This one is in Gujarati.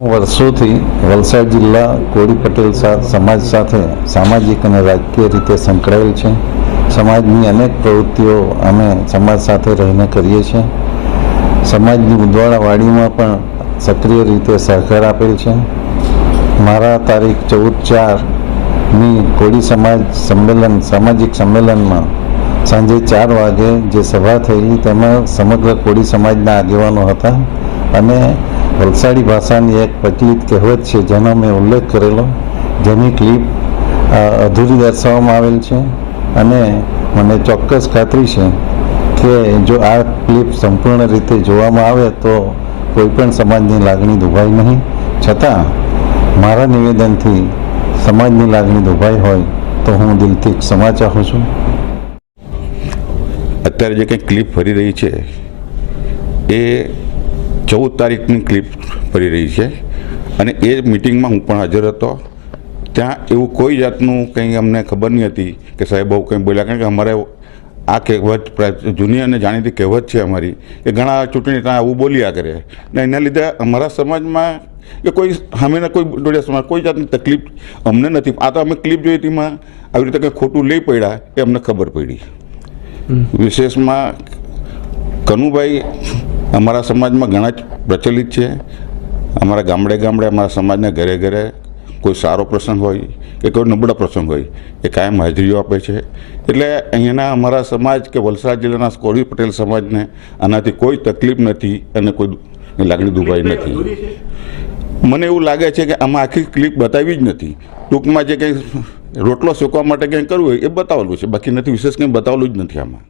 વર્ષોથી વલસાડ જિલ્લા કોળી પટેલ સમાજ સાથે સામાજિક અને રાજકીય રીતે સંકળાયેલ છે. સમાજની અનેક પ્રવૃત્તિઓ અમે સમાજ સાથે રહીને કરીએ છીએ. સમાજની ઉદવાડા વાડીમાં પણ સક્રિય રીતે સહકાર આપેલ છે. મારા તારીખ 14/4ની કોળી સમાજ સંમેલન સામાજિક સંમેલનમાં સાંજે 4 વાગે જે સભા થયેલી તેમાં સમગ્ર કોળી સમાજના આગેવાનો હતા અને વલસાડી ભાષાની એક પ્રચલિત કહેવત છે જેનો મેં ઉલ્લેખ કરેલો, જેની ક્લિપ અધૂરી દર્શાવવામાં આવેલ છે અને મને ચોક્કસ ખાતરી છે કે જો આ ક્લિપ સંપૂર્ણ રીતે જોવામાં આવે તો કોઈ પણ સમાજની લાગણી દુભાય નહીં. છતાં મારા નિવેદનથી સમાજની લાગણી દુભાઈ હોય તો હું દિલથી ક્ષમા ચાહું છું. અત્યારે જે કંઈ ક્લિપ ફરી રહી છે એ 14 તારીખની ક્લિપ ફરી રહી છે અને એ મિટિંગમાં હું પણ હાજર હતો. ત્યાં એવું કોઈ જાતનું કંઈ અમને ખબર નહીં હતી કે સાહેબ બહુ કંઈ બોલ્યા, કારણ કે અમારે આ કહેવત જૂની અને જાણીતી કહેવત છે અમારી કે ઘણા ચૂંટણી ત્યાં આવું બોલ્યા કરે ને એના લીધે અમારા સમાજમાં કે કોઈ સામેના કોઈ ડોડિયા સમાજ કોઈ જાતની તકલીફ અમને નથી. આ તો અમે ક્લિપ જોઈ તેમાં આવી રીતે કંઈ ખોટું લઈ પડ્યા એ અમને ખબર પડી. વિશેષમાં કનુભાઈ અમારા સમાજમાં ઘણા જ પ્રચલિત છે. અમારા ગામડે ગામડે અમારા સમાજના ઘરે ઘરે કોઈ સારો પ્રસંગ હોય કે કોઈ નબળો પ્રસંગ હોય એ કાયમ હાજરીઓ આપે છે. એટલે અહીંયાના અમારા સમાજ કે વલસાડ જિલ્લાના કોળી પટેલ સમાજને આનાથી કોઈ તકલીફ નથી અને કોઈ લાગણી દુભાઈ નથી. મને એવું લાગે છે કે આમાં આખી ક્લિપ બતાવી જ નથી. ટૂંકમાં જે કંઈ રોટલો શેકવા માટે કંઈ કરવું હોય એ બતાવેલું છે, બાકી નથી, વિશેષ કંઈ બતાવેલું જ નથી આમાં.